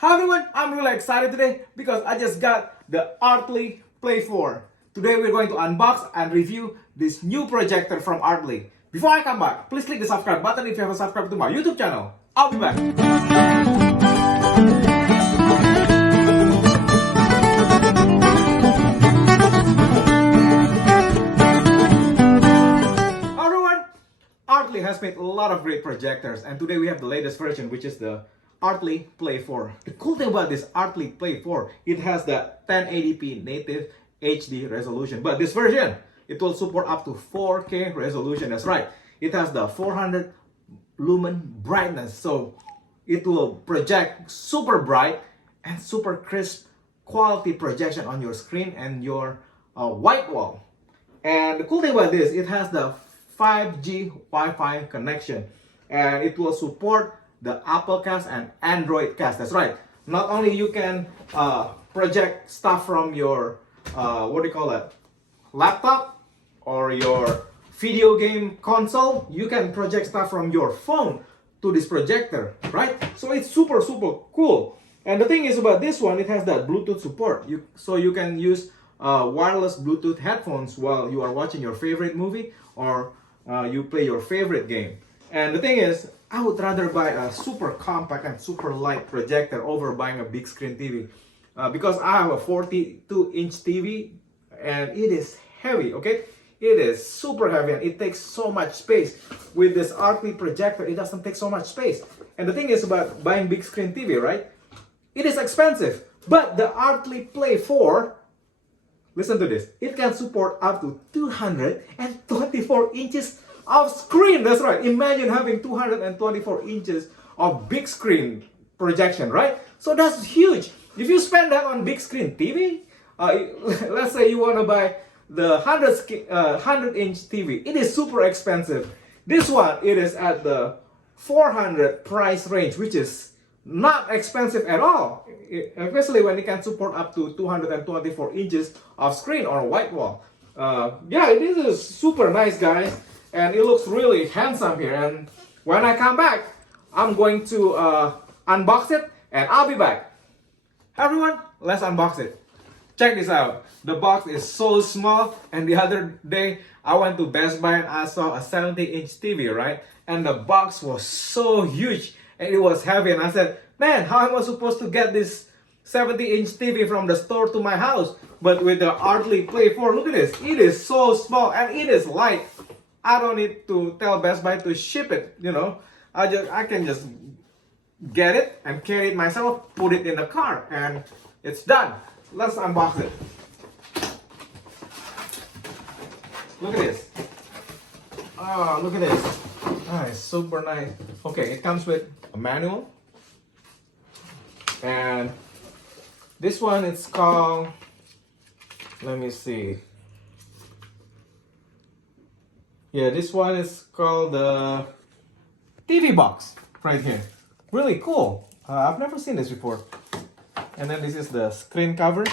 Hi everyone, I'm really excited today because I just got the Artlii Play4. Today we're going to unbox and review this new projector from Artlii. Before I come back, please click the subscribe button if you haven't subscribed to my YouTube channel. I'll be back. Artlii has made a lot of great projectors, and today we have the latest version, which is the Artlii Play4. The cool thing about this Artlii Play4, it has the 1080p native HD resolution. But this version, it will support up to 4K resolution. That's right. It has the 400 lumen brightness, so it will project super bright and super crisp quality projection on your screen and your white wall. And the cool thing about this, it has the 5G Wi-Fi connection, and it will support the Apple Cast and Android Cast. That's right. Not only you can project stuff from your laptop or your video game console, you can project stuff from your phone to this projector, right? So it's super cool. And the thing is about this one, it has that Bluetooth support. So you can use wireless Bluetooth headphones while you are watching your favorite movie or you play your favorite game. And the thing is, I would rather buy a super compact and super light projector over buying a big screen TV because I have a 42-inch TV and it is heavy, okay? It is super heavy and it takes so much space. With this Artlii projector, it doesn't take so much space. And the thing is about buying big screen TV, right? It is expensive, but the Artlii Play4, listen to this, it can support up to 224 inches of screen. That's right. Imagine having 224 inches of big screen projection, right? So that's huge. If you spend that on big screen TV, let's say you want to buy the 100-inch TV, it is super expensive. This one, it is at the 400 price range, which is not expensive at all, especially when it can support up to 224 inches of screen or white wall. Yeah, this is super nice, guys, and it looks really handsome here. And when I come back, I'm going to unbox it, and I'll be back. Everyone, let's unbox it. Check this out. The box is so small, and the other day I went to Best Buy and I saw a 70-inch TV, right? And the box was so huge and it was heavy, and I said, man, how am I supposed to get this 70-inch TV from the store to my house? But with the Artlii Play4, look at this. It is so small and it is light. I don't need to tell Best Buy to ship it, you know. I can just get it and carry it myself, put it in the car, and it's done. Let's unbox it. Look at this. Oh, look at this. Nice, super nice. Okay, it comes with a manual. And this one, it's called, let me see. Yeah, this one is called the TV box right here. Really cool. I've never seen this before. And then this is the screen cover.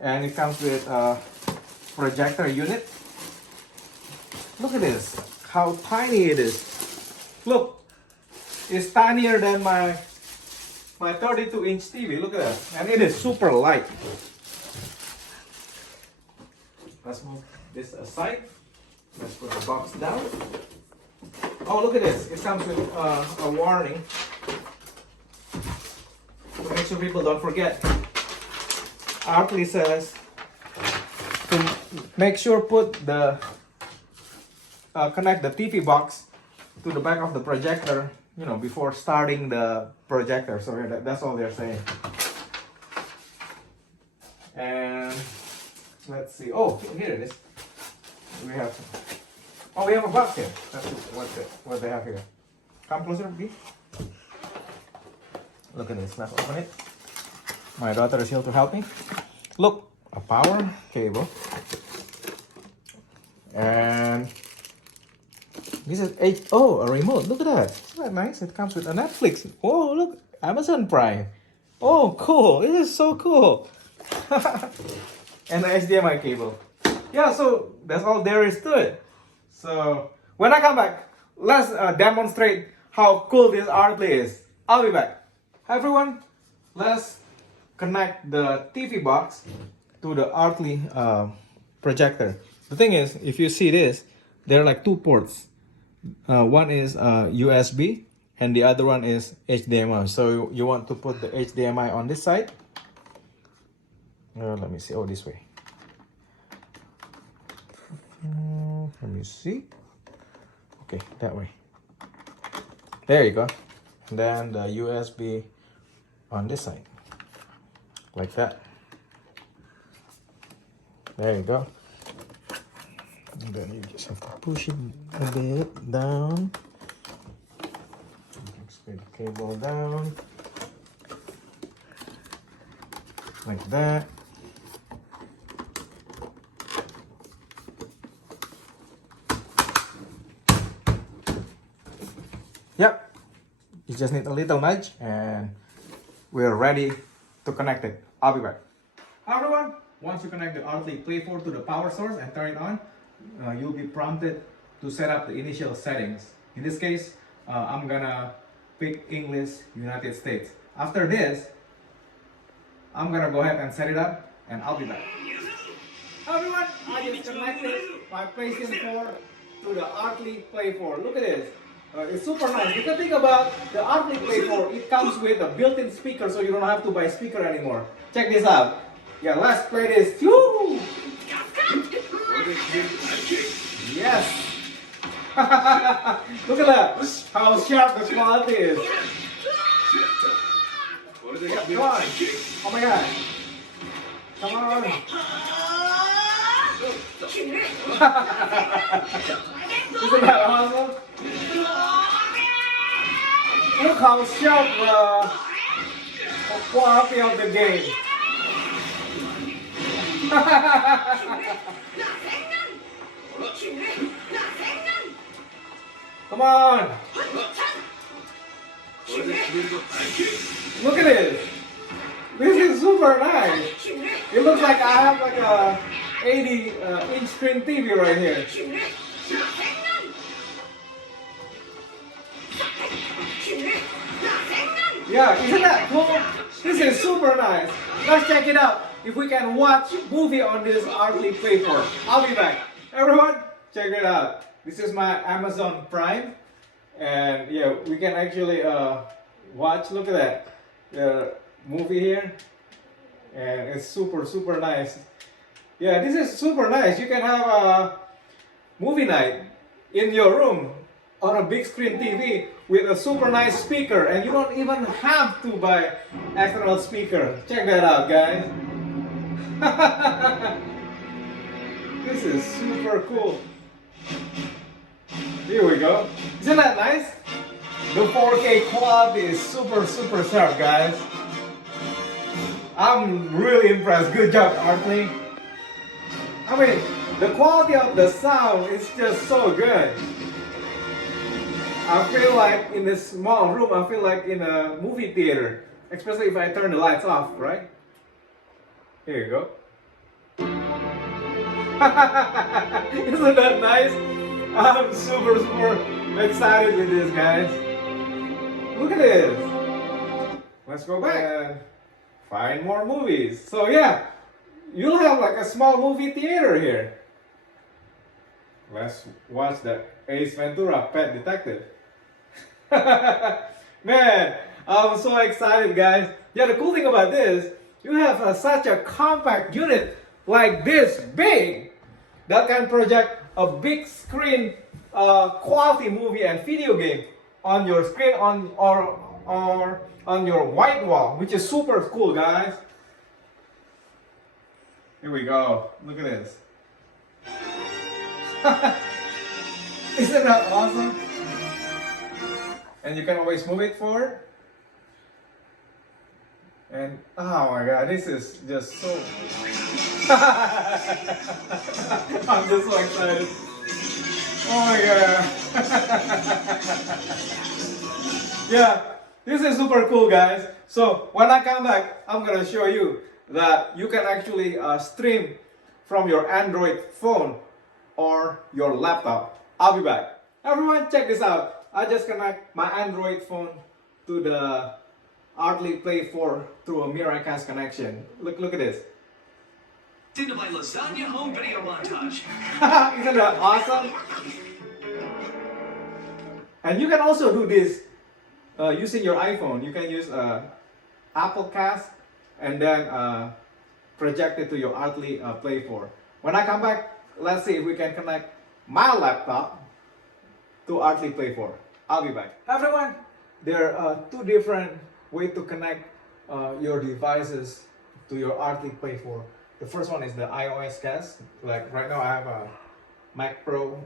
And it comes with a projector unit. Look at this. How tiny it is. Look, it's tinier than my 32-inch TV. Look at that. And it is super light. Let's move this aside. Let's put the box down. Oh, look at this. It comes with a warning to make sure people don't forget. Artlii says to make sure connect the TV box to the back of the projector, you know, before starting the projector. So that's all they're saying. And let's see. Oh, here it is. We have a box here. That's what they have here. Come closer, please. Look at this. Let's open it. My daughter is here to help me. Look, a power cable. And this is a remote. Look at that. Isn't that nice? It comes with a Netflix. Oh, look, Amazon Prime. Oh, cool. This is so cool. And the HDMI cable. Yeah, so that's all there is to it. So when I come back, let's demonstrate how cool this Artlii is. I'll be back. Hi everyone, let's connect the TV box to the Artlii projector. The thing is, if you see this, there are like two ports. One is USB and the other one is HDMI. So you want to put the HDMI on this side. Let me see. Oh, this way. Let me see. Okay, that way. There you go. And then the USB on this side, like that. There you go. And then you just have to push it a bit down. Spin the cable down, like that. Yep, you just need a little nudge and we're ready to connect it. I'll be back. Hi everyone, once you connect the Artlii Play4 to the power source and turn it on, you'll be prompted to set up the initial settings. In this case, I'm gonna pick English United States. After this, I'm gonna go ahead and set it up and I'll be back. Hi everyone, I just connected my PlayStation 4 to the Artlii Play4. Look at this. It's super nice. You can think about the Artlii Play4. It comes with a built-in speaker, so you don't have to buy speaker anymore. Check this out. Yeah, let's play this. Woo! Yes. Look at that. How sharp the quality is. Come on. Oh my god. Come on. Isn't that awesome? Look how sharp the quality of the game. Come on. Look at this. This is super nice. It looks like I have like a 80-inch screen TV right here. Yeah, isn't that cool? This is super nice. Let's check it out. If we can watch movie on this Artlii Play4. I'll be back. Everyone, check it out. This is my Amazon Prime. And yeah, we can actually watch, look at that, the movie here. And it's super nice. Yeah, this is super nice. You can have a movie night in your room on a big screen TV with a super nice speaker, and you don't even have to buy external speaker. Check that out, guys. This is super cool. Here we go. Isn't that nice? The 4K quality is super sharp, guys. I'm really impressed. Good job, Artlii. I mean, the quality of the sound is just so good. I feel like in this small room, I feel like in a movie theater. Especially if I turn the lights off, right? Here you go. Isn't that nice? I'm super excited with this, guys. Look at this. Let's go back and find more movies. So yeah, you'll have like a small movie theater here. Let's watch the Ace Ventura Pet Detective. Man, I'm so excited, guys. Yeah, the cool thing about this, you have such a compact unit like this big that can project a big screen quality movie and video game on your screen or on your white wall, which is super cool, guys. Here we go. Look at this. Isn't that awesome? And you can always move it forward. And oh my god, this is just so... I'm just so excited. Oh my god. Yeah, this is super cool, guys. So when I come back, I'm gonna show you that you can actually stream from your Android phone or your laptop. I'll be back. Everyone, check this out. I just connect my Android phone to the Artlii Play4 through a Miracast connection. Look at this. Into my lasagna home video montage. Isn't that awesome? And you can also do this using your iPhone. You can use Apple Cast and then project it to your Artlii Play4. When I come back, let's see if we can connect my laptop to Artlii Play4. I'll be back. Everyone, there are two different ways to connect your devices to your Artlii Play4. The first one is the iOS cast. Like right now I have a MacBook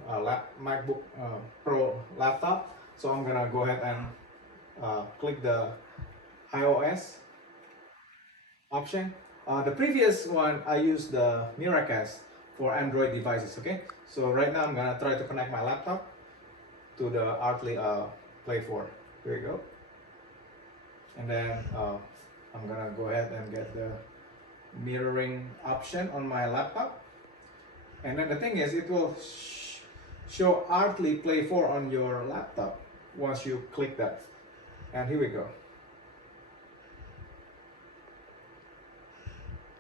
Pro laptop. So I'm gonna go ahead and click the iOS option. The previous one I used the Miracast for Android devices, okay? So right now I'm gonna try to connect my laptop to the Artlii Play4. Here we go. And then I'm gonna go ahead and get the mirroring option on my laptop. And then the thing is, it will show Artlii Play4 on your laptop once you click that. And here we go.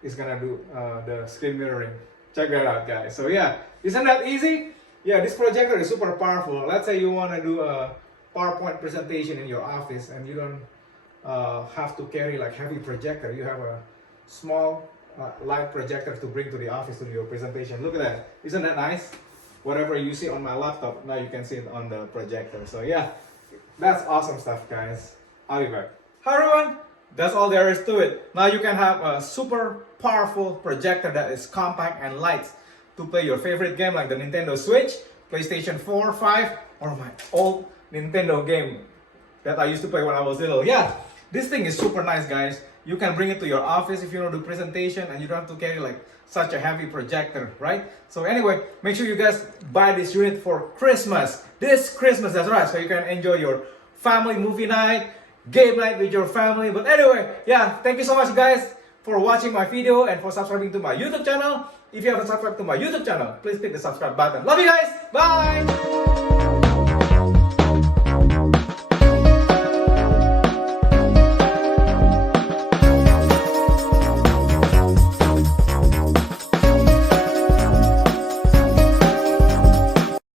It's gonna do the screen mirroring. Check that out, guys. So yeah, isn't that easy? Yeah, this projector is super powerful. Let's say you want to do a PowerPoint presentation in your office and you don't have to carry like heavy projector. You have a small light projector to bring to the office to do your presentation. Look at that. Isn't that nice? Whatever you see on my laptop, now you can see it on the projector. So yeah, that's awesome stuff, guys. I'll be back. Hi everyone. That's all there is to it. Now you can have a super powerful projector that is compact and light to play your favorite game like the Nintendo Switch, PlayStation 4, 5, or my old Nintendo game that I used to play when I was little. Yeah, this thing is super nice, guys. You can bring it to your office if you want to do presentation and you don't have to carry like such a heavy projector, right? So anyway, make sure you guys buy this unit for Christmas. This Christmas, that's right. So you can enjoy your family movie night, game night with your family. But anyway, yeah, thank you so much guys for watching my video and for subscribing to my YouTube channel. If you haven't subscribed to my YouTube channel, please click the subscribe button. Love you guys. Bye.